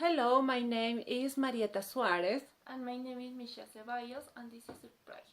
Hello, my name is MARIETTA Suarez. And my name is ZEBALLOS, and this is the project.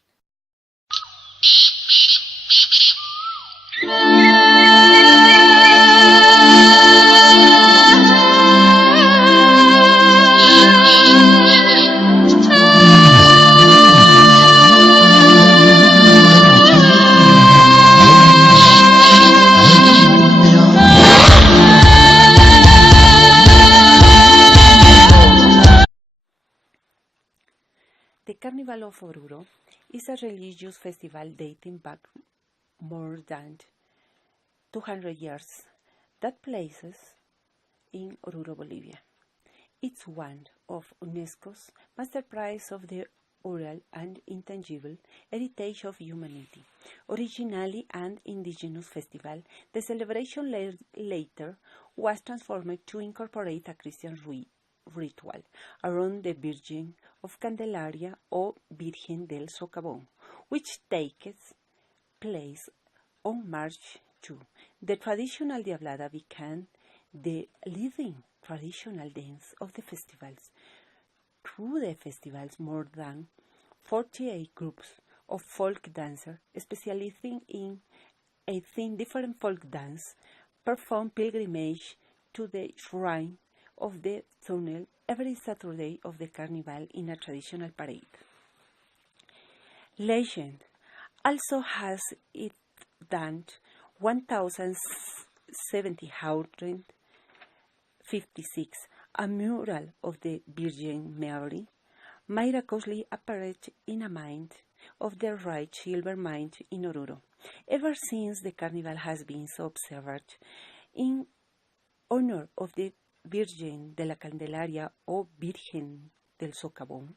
The Carnival of Oruro is a religious festival dating back more than 200 years that places in Oruro, Bolivia. It's one of UNESCO's Masterpiece of the Oral and Intangible Heritage of Humanity. Originally an indigenous festival, the celebration later was transformed to incorporate a Christian ritual around the Virgin of Candelaria or Virgen del Socavón, which takes place on March 2. The traditional Diablada became the leading traditional dance of the festivals. Through the festivals, more than 48 groups of folk dancers, specializing in 18 different folk dances, perform pilgrimage to the shrine of the tunnel every Saturday of the Carnival in a traditional parade. Legend also has it done 1756, a mural of the Virgin Mary miraculously appeared in a mine of the right silver mine in Oruro. Ever since, the Carnival has been observed in honor of the Virgen de la Candelaria or Virgen del Socavón.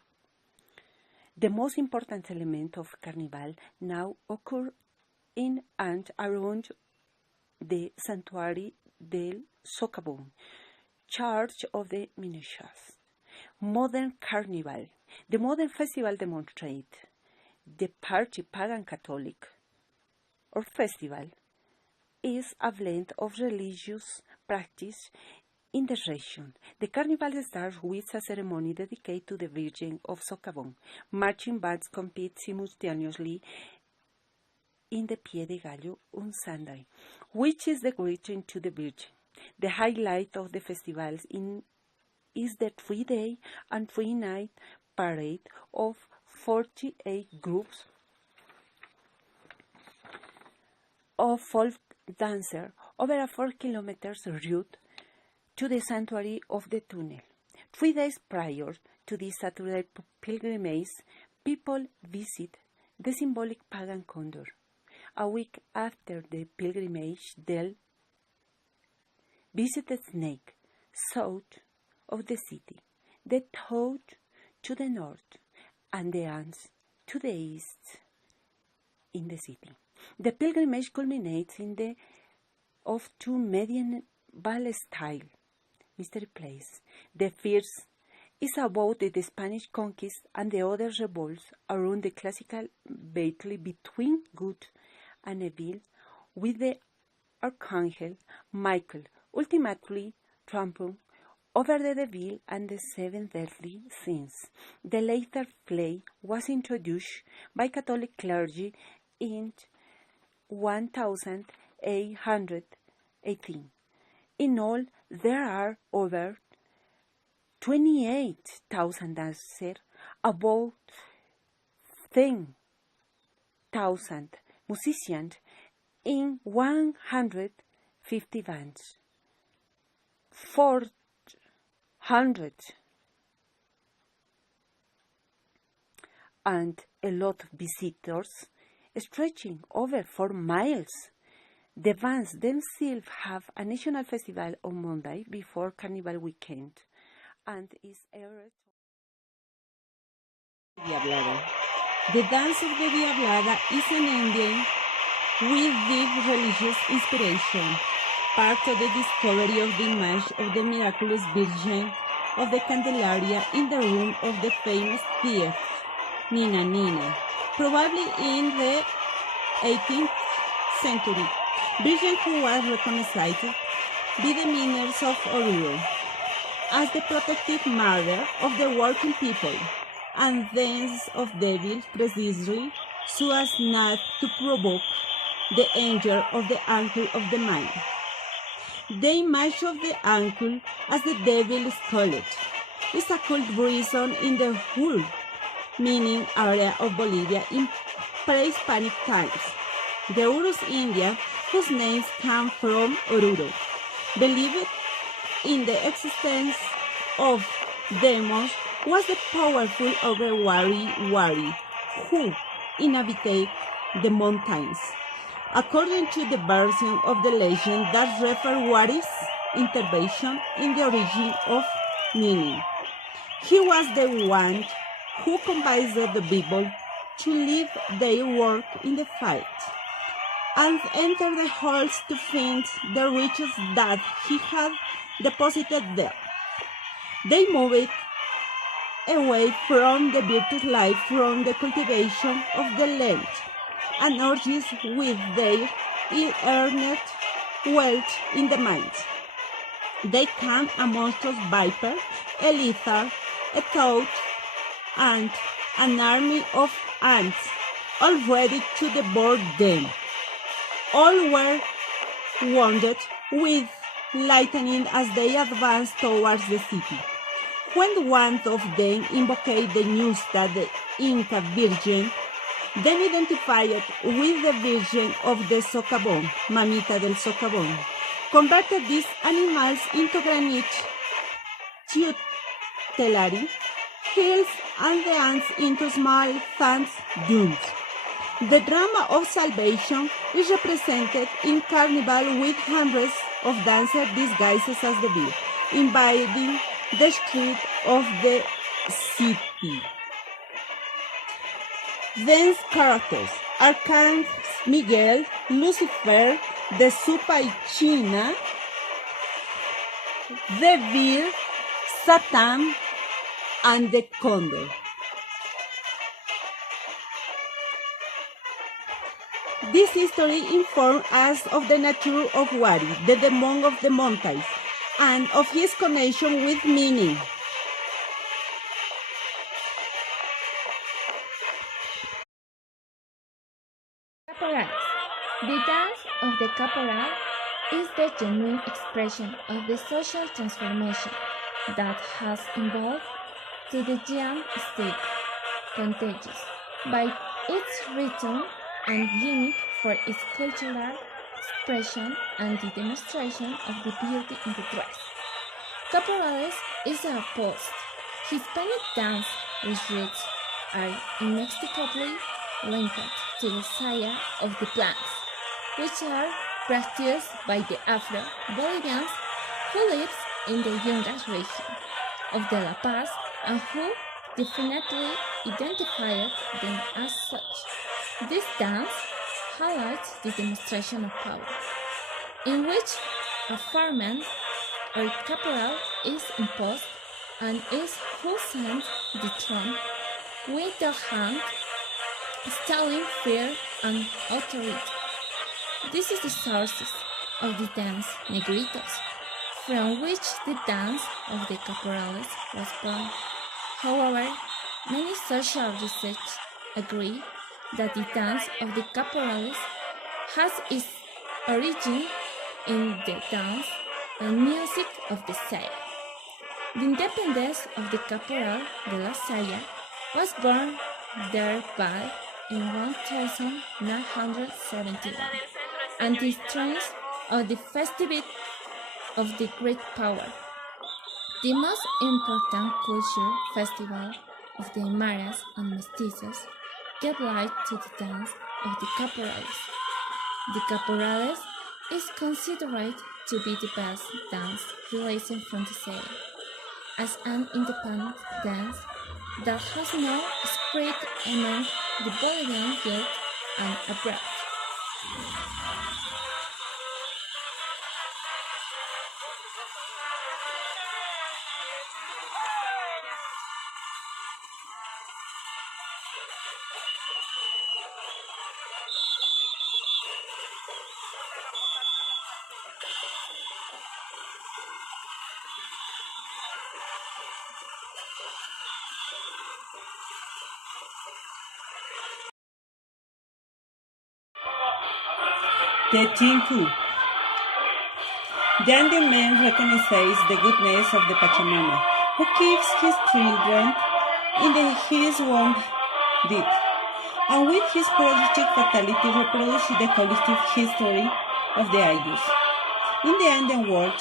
The most important element of Carnival now occur in and around the Santuary del Socavón, Church of the Miniatures. Modern Carnival. The modern festival demonstrates the party pagan Catholic or festival is a blend of religious practice in the region. The carnival starts with a ceremony dedicated to the Virgin of Socavón. Marching bands compete simultaneously in the Pie de Gallo on Sunday, which is the greeting to the Virgin. The highlight of the festival is the 3-day and 3-night parade of 48 groups of folk dancers over a 4 kilometers route to the sanctuary of the tunnel. 3 days prior to this Saturday pilgrimage, people visit the symbolic pagan condor. A week after the pilgrimage, they'll visit the snake, south of the city, the toad to the north, and the ants to the east in the city. The pilgrimage culminates in the of two medieval style mystery plays. The first is about the Spanish conquest, and the other revolves around the classical battle between good and evil, with the Archangel Michael ultimately triumphing over the devil and the 7 deadly sins. The later play was introduced by Catholic clergy in 1818. In all, there are over 28,000 dancers, about 10,000 musicians in 150 bands, 400 and a lot of visitors stretching over 4 miles. The bands themselves have a national festival on Monday before Carnival weekend and is aired. Diablada. The dance of the Diablada is an Indian with deep religious inspiration, part of the discovery of the image of the miraculous Virgin of the Candelaria in the room of the famous thief Nina Nina, probably in the 18th century. Virgin who was recognized by the miners of Oruro. as the protective mother of the working people, and thence of devil precisely so as not to provoke the anger of the uncle of the mind. The image of the uncle, as the devil is called, is a cult reason in the whole meaning area of Bolivia in pre-Hispanic times. The Urus India, whose names come from Oruro, believed in the existence of demons, was the powerful Wari who inhabited the mountains. According to the version of the legend that refers Wari's intervention in the origin of meaning, he was the one who convinced the people to leave their work in the fight and enter the halls to find the riches that he had deposited there. They moved away from the virtuous life, from the cultivation of the land, and orgies with their earned wealth in the mines. They came a monstrous viper, a lizard, a toad, and an army of ants, all ready to devour them. All were wounded with lightning as they advanced towards the city. When one of them invoked the news that the Inca Virgin, then identified with the Virgin of the Socavón, Mamita del Socavón, converted these animals into granite tutelary hills and the ants into small sand dunes. The drama of salvation is represented in Carnival with hundreds of dancers disguised as the bear, invading the streets of the city. Dance characters: Archangel Miguel, Lucifer, the Supaichina, the bear, Satan, and the condor. This history informs us of the nature of Wari, the demon of the mountains, and of his connection with meaning. Caporales. The dance of the caporal is the genuine expression of the social transformation that has evolved to the young state, contagious by its rhythm and unique for its cultural expression and the demonstration of the beauty in the dress. Caporales is a post-Hispanic dance whose roots are inextricably linked to the saya of the plants, which are practiced by the Afro-Bolivians who live in the Yungas region of the La Paz and who definitely identified them as such. This dance highlights the demonstration of power, in which a fireman or caporal is imposed and is who sends the throne with the hand, instilling fear and authority. This is the sources of the dance negritos, from which the dance of the caporales was born. However, many social research agree that the dance of the caporales has its origin in the dance and music of the saya. The independence of the Caporal de la Saya was born thereby in 1971, and the strength of the festivity of the great power. The most important culture festival of the Aymaras and Mestizos gave light to the dance of the caporales. The caporales is considered to be the best dance releasing from the Saya, as an independent dance that has now spread among the Bolivian youth and abroad. The Tinku. The Andean man recognizes the goodness of the Pachamama, who keeps his children in his womb dead, and with his prodigious fatality reproduces the collective history of the Ayllus. In the Andean world,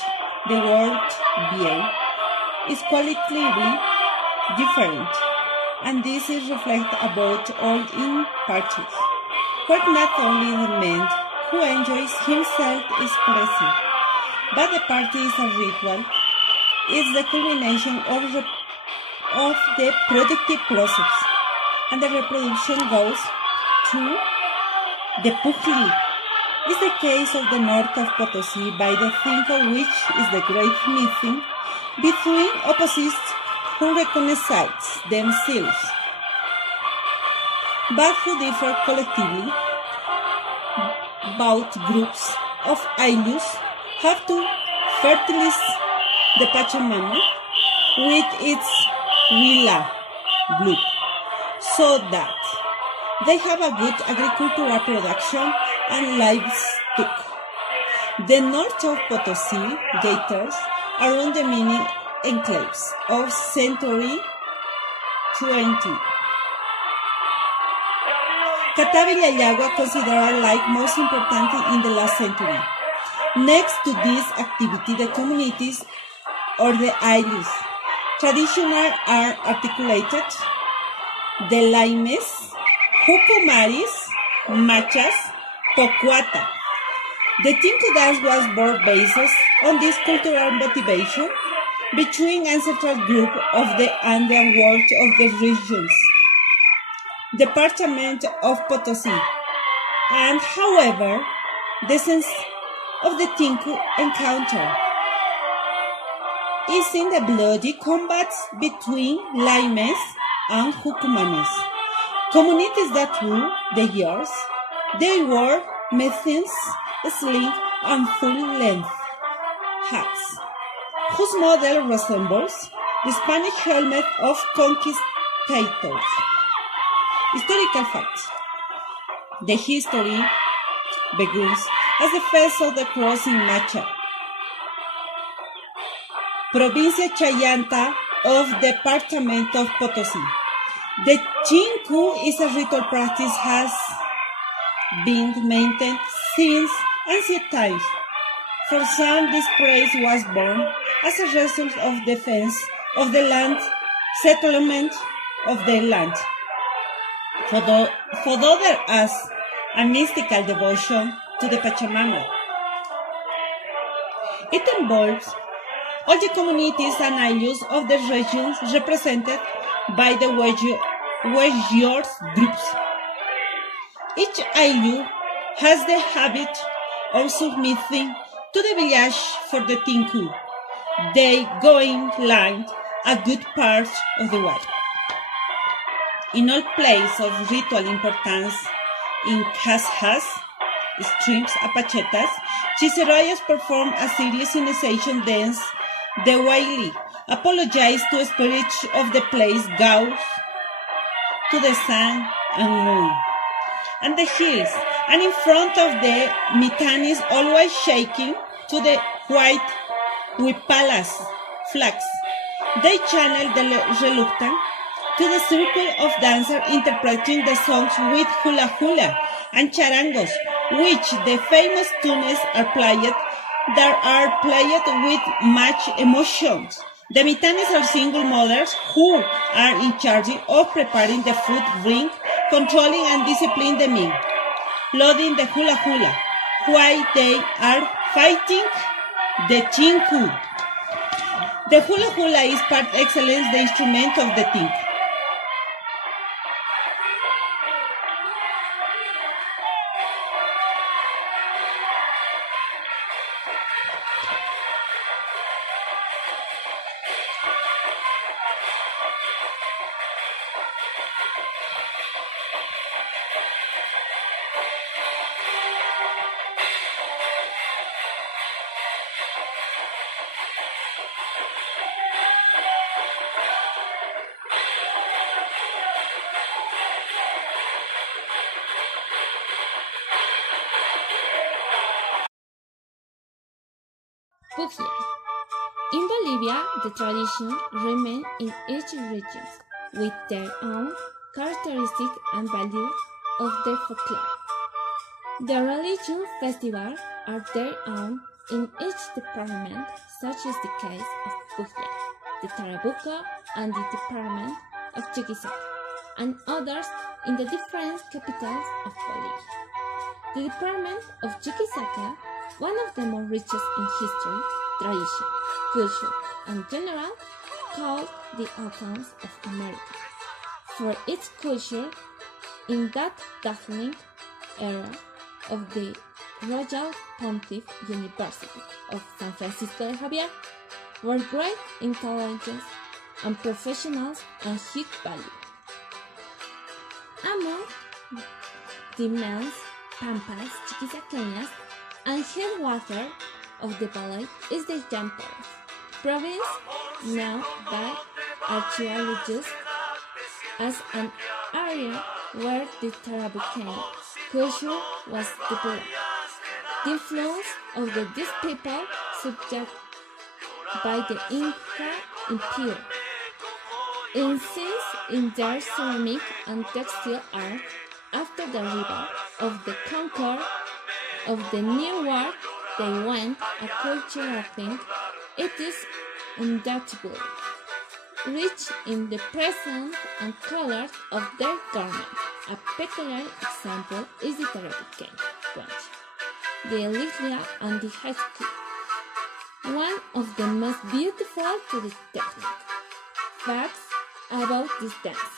the word Biel is qualitatively different, and this is reflected about all in parties, where not only the man who enjoys himself is present, but the party is a ritual, is the culmination of the productive process, and the reproduction goes to the Pujli. Is the case of the north of Potosí by the Cinco, which is the great meeting between opposites who recognize themselves, but who differ collectively. Both groups of Ayllus have to fertilize the Pachamama with its Huila blood, so that they have a good agricultural production and livestock. The north of Potosí gators around the mini enclaves of century 20. Catavilla y Agua considered like most important in the last century. Next to this activity, the communities or the Ayllus traditional are articulated. The Laimes, Jucumaris, Machas, Pocuata. The Tinku dance was born based on this cultural motivation between ancestral group of the Andean world of the regions, department of Potosí, and however, the sense of the Tinku encounter is in the bloody combats between Laimes and Jucumanes, communities that through the years they wore methins, sling, and full-length hats, whose model resembles the Spanish helmet of conquistadors. Historical facts. The history begins as the Fest of the Cross in Macha, Provincia Chayanta of Department of Potosí. The Tinku is a ritual practice has been maintained since ancient times. For some, this praise was born as a result of defense of the land, settlement of the land. For others, as a mystical devotion to the Pachamama. It involves all the communities and Ayllus of the regions represented by the Huellos groups. Each Ayllu has the habit of submitting to the village for the Tinku. They going land a good part of the way. In all places of ritual importance, in casas, streams, apachetas, Chiceroyas perform a serious initiation dance, the Waili, apologize to spirits of the place, goes to the sun and moon, and the hills, and in front of the Mitanis always shaking to the white Huipalas flags. They channel the reluctant to the circle of dancers interpreting the songs with hula hula and charangos, which the famous tunes are played that are played with much emotion. The Mitanes are single mothers who are in charge of preparing the food ring, controlling and disciplining the men, loading the hula hula, while they are fighting the tinku. The hula hula is par excellence the instrument of the tinku. Bolivian. In Bolivia, the tradition remains in each region with their own characteristic and value of their folklore. The religious festivals are their own in each department, such as the case of Bujia, the Tarabuco, and the department of Chuquisaca, and others in the different capitals of Bolivia. The department of Chuquisaca, one of the more richest in history, tradition, culture, and general, called the Alphonse of America, for its culture in that dazzling era of the Royal Pontiff University of San Francisco de Javier, where great intelligence and professionals and huge value. Among the immense pampas chiquisaqueñas and headwater of the valley is the Yampas province, known by archaeologists as an area where the Tarabucan culture was developed. The influence of these people subject by the Inca Empire insists in their ceramic and textile art after the arrival of the conqueror of the New World. They went a cultural thing. It is undoubtedly rich in the presence and colors of their garment. A peculiar example is the Tarabucan branch, the Eliglia and the Haiku, one of the most beautiful to the technique. Facts about this dance.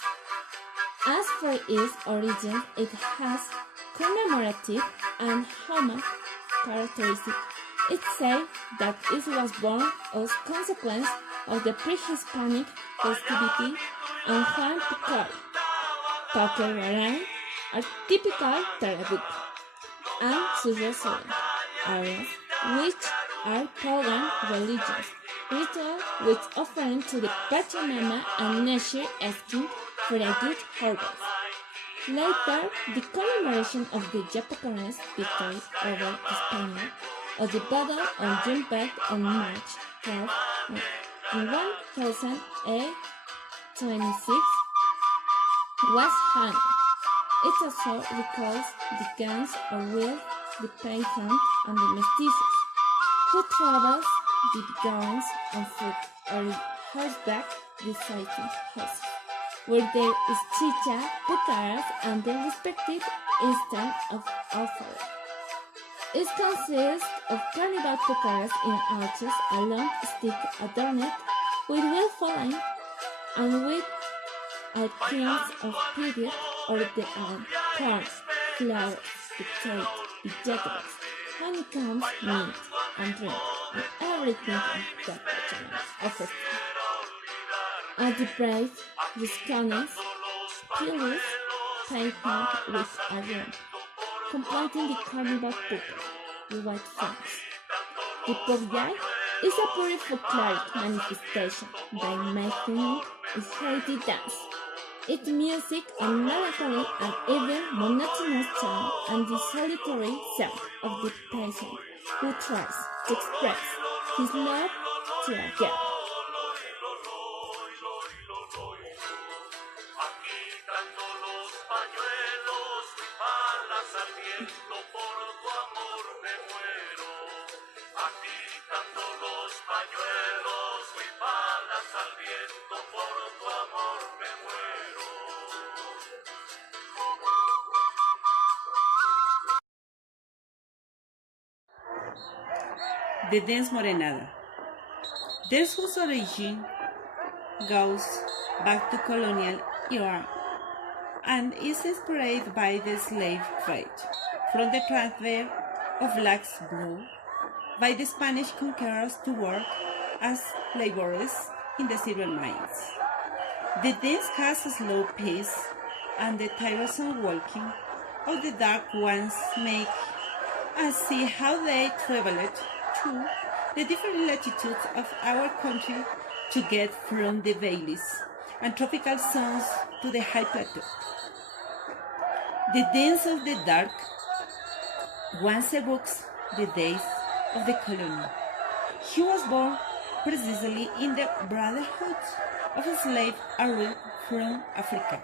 As for its origin, it has commemorative and Homer characteristic. It said that it was born as consequence of the pre-Hispanic festivity and Juan Picard, Paquerarán, are typical Tarabuco, and Surresolent areas, which are pagan religions, rituals which offering to the Pachamama and nature asking for a good harvest. Later, the commemoration of the Yapacanes victory over the Spaniards, of the battle on Junipero on March 12, in 1026, was hung. It also recalls the gangs of Will, the peasant, and the mestizos, who travels the gardens on foot or horseback visiting houses, where there is chicha, pucaras, and the respective instance of alfalfa. It consists of Carnival pucaras in arches, a long stick adorned with well falling and with crowns of period or the corn, flowers, potato, vegetables, honeycombs, meat, and drink, and everything of that offers. At the brave, riscones, pillars, painted with iron, completing the carnival puka, the white fronts. The Pogyay is a pure folkloric manifestation by making its heritage dance. Its music and melancholy and even monotonous tone and the solitary sound of the peasant who tries to express his love to a girl. The dance morenada. Dance whose origin goes back to colonial era and is inspired by the slave trade from the transfer of blacks blue by the Spanish conquerors to work as laborers in the silver mines. The dance has a slow pace and the tiresome walking of the dark ones make us see how they traveled to the different latitudes of our country to get from the valleys and tropical zones to the high plateau. The dance of the dark once evokes the days of the colony, He was born precisely in the brotherhood of a slave Arab from Africa,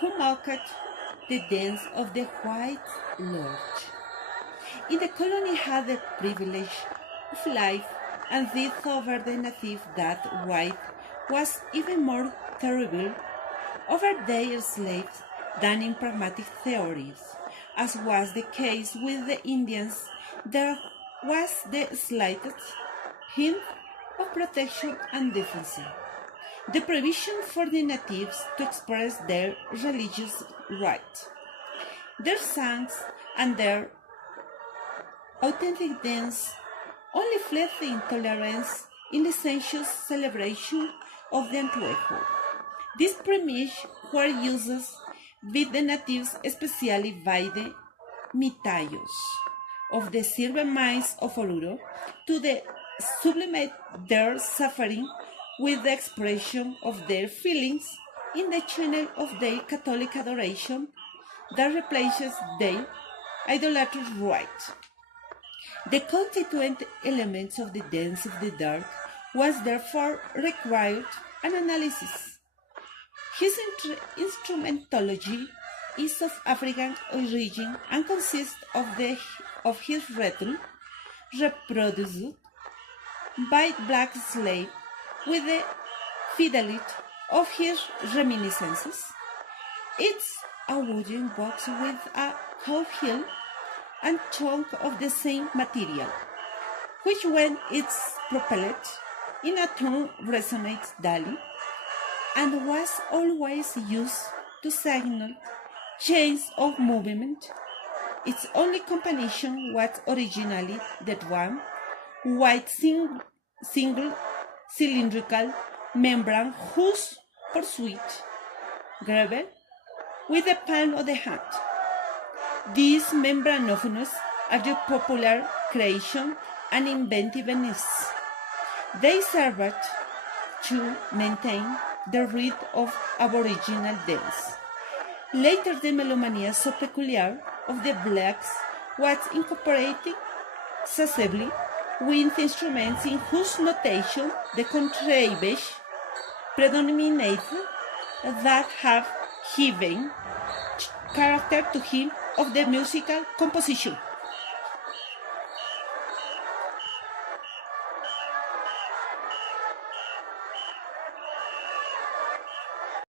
who mocked the dance of the white lord. In the colony had the privilege of life and death over the native that white was even more terrible over their slaves than in pragmatic theories. As was the case with the Indians, there was the slightest hint of protection and defense. The provision for the natives to express their religious rights, their songs, and their authentic dance only fled the intolerance in the sensuous celebration of the Antuejo. These premises were used with the natives, especially by the Mitayos of the silver mines of Oruro, to sublimate their suffering with the expression of their feelings in the channel of their Catholic adoration that replaces their idolatrous rites. The constituent elements of the dance of the dark was therefore required an analysis. His instrumentology is of African origin and consists of his rhythm reproduced by black slaves with the fidelity of his reminiscences. It's a wooden box with a cow heel and chunk of the same material, which when it's propelled in a tone resonates daily, and was always used to signal chains of movement. Its only combination was originally that one white single cylindrical membrane whose pursuit gravel with the palm of the hand. These membranophonous are the popular creation and inventiveness. They served to maintain the rhythm of aboriginal dance. Later, the melomania so peculiar of the blacks was incorporated sensibly with instruments in whose notation the contrabass predominated, that have given character to him of the musical composition.